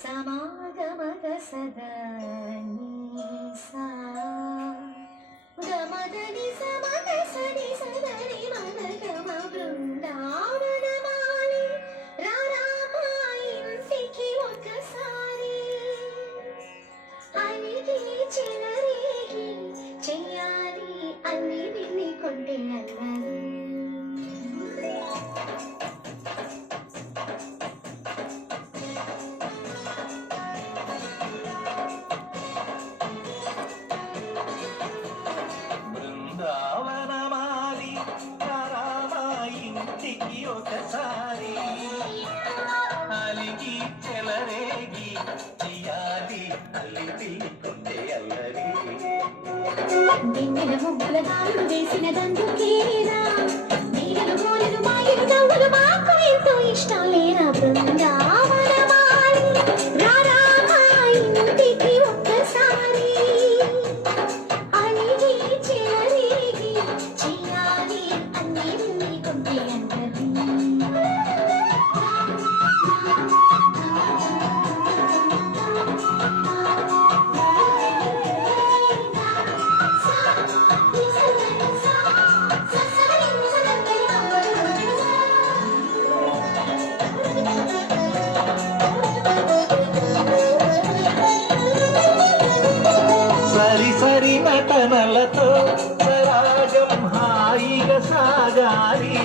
సమాగమగ సదా నీసా గమదని సమగ సరి సదని మగమ బృందావనమాలి రారామా ఇంటికి ఒకసారి అలిగి చెలరేగి చెయ్యాలి అన్ని విని కొంటే అన్నది బృందావనమాలి రారామా ఇంటికి ఒకసారి అలిగి చెలరేగి చెయ్యాలి అల్లి పిల్లికుంటే అల్లరి వెన్నెల ముగ్గుల గాలులు వేసిన దందుకేరా నీడలు గోలెలు మాయలు నవ్వులు మాకు ఎంతో ఇష్టం లేరా బృందావనమాలి రారామా ఇంటికి ఒక్కసారి అలిగి చెలరేగి చెయ్యాలి అన్ని విని కొంటే అన్నది సరి సరి నటనలతో సరాగం హాయిగా సాగాలి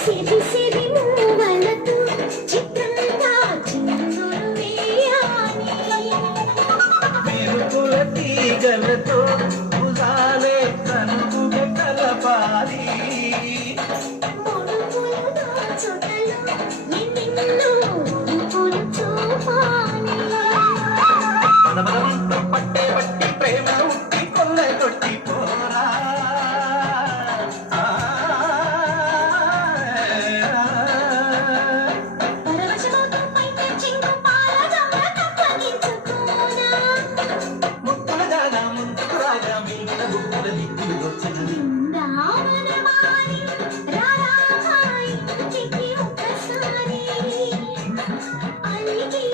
సిరి సిరి మూవలతో చిత్రంగా చిందులు వేయాలి మెరుపుల తీగలతో భుజాలే కనుగుగా కలపాలి ముడుపులు దాచుటలో నిన్ను ఊపులు చూపాలి మనమంతా పట్టే పట్టి ప్రేమ ఉట్టి కొల్ల కొట్టి పోరా పరవశమవుతూ పైకి చింగు పాలగమ్మ కప్పగించుకోనా ముక్కుల దానా ముందుకు రాగా మిగిలిన బుక్కుల దిక్కులు వచ్చినది బృందావనమాలి రారామా ఇంటికి ఒక్కసారి అలిగి